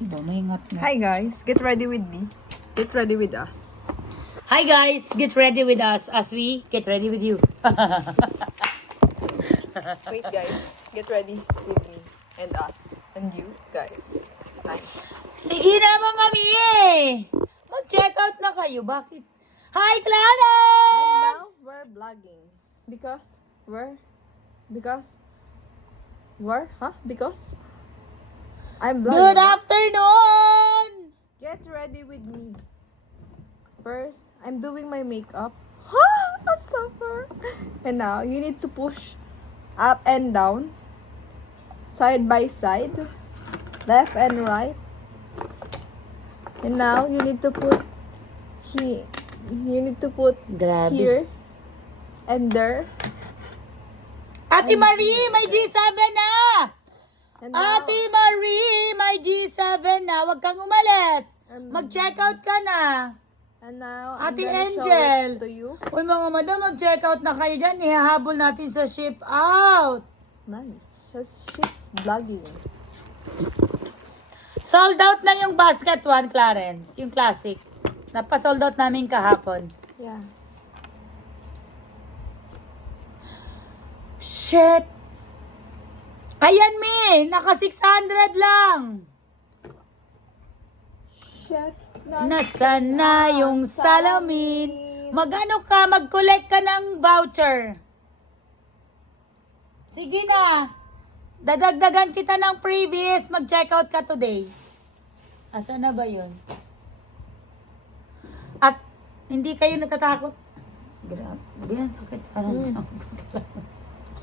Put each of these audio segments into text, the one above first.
Iba, maingat na. Hi guys, get ready with me. Get ready with us. Hi guys, get ready with us as we get ready with you. Wait guys, get ready with me and us and you guys. Nice. Sige na mga miye! Mag-check out na kayo. Bakit? Hi, And Clarence! now we're vlogging because I'm vlogging. Good afternoon! Get ready with me. First, I'm doing my makeup. I suffer. And now, you need to push up and down, side by side, left and right. And now, you need to put Grabe. here and there. Ate Marie, may G7 na! And now, Ate Marie, may G7 na. Huwag kang umalis. Mag-check out ka na. and now I'm Ate gonna show Angel. it to you. Uy mga madam, mag-check out na kayo dyan. Ihahabol natin sa ship out. Nice. She's vlogging. Sold out na yung basket one, Clarence. Yung classic. Napa-sold out namin kahapon. Yes. Shit! Ayan, Mi! Naka 600 lang! Shit. Nasaan na yung salamin? Magano ka? Mag-collect ka ng voucher. Sige na. Dadagdagan kita ng previous. Mag-check out ka today. Asa na ba yun? At hindi kayo natatakot. Grabe, ang sakit parang siya.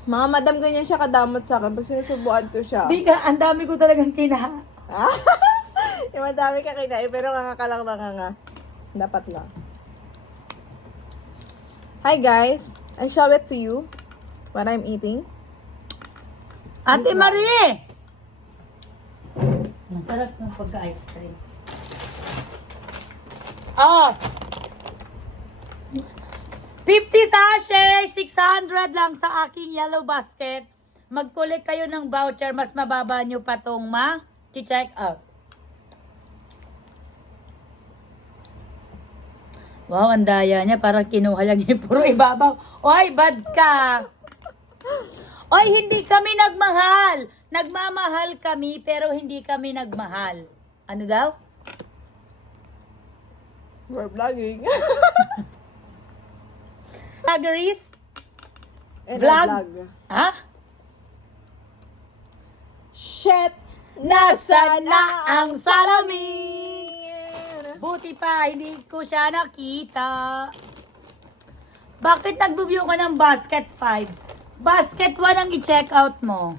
Mga madam, ganyan siya kadamot sa akin. Pag sinusubuan ko siya. Di ka, ang dami ko talagang kina. Yung madami ka kinain, pero ngangakalang na nga. Dapat lang. Hi guys, I show it to you what I'm eating. Ate Marie! Masarap ng pagka-ice cream. Oh! 50 sachet, 600 lang sa aking yellow basket. Mag-collect kayo ng voucher, mas mababa nyo pa tong ma-check out. Wow, ang daya niya. Parang kinuha lang yung puro ibabaw. Oy, bad ka! Oy, hindi kami nagmahal. Nagmamahal kami, pero hindi kami nagmahal. Ano daw? We're vlogging. Vloggeries? And Vlog? I vlog. Ha? Shit! Nasaan na ang salamin? Buti pa, hindi ko siya nakita. Bakit nag-view ka ng basket 5? Basket 1 ang i-check out mo.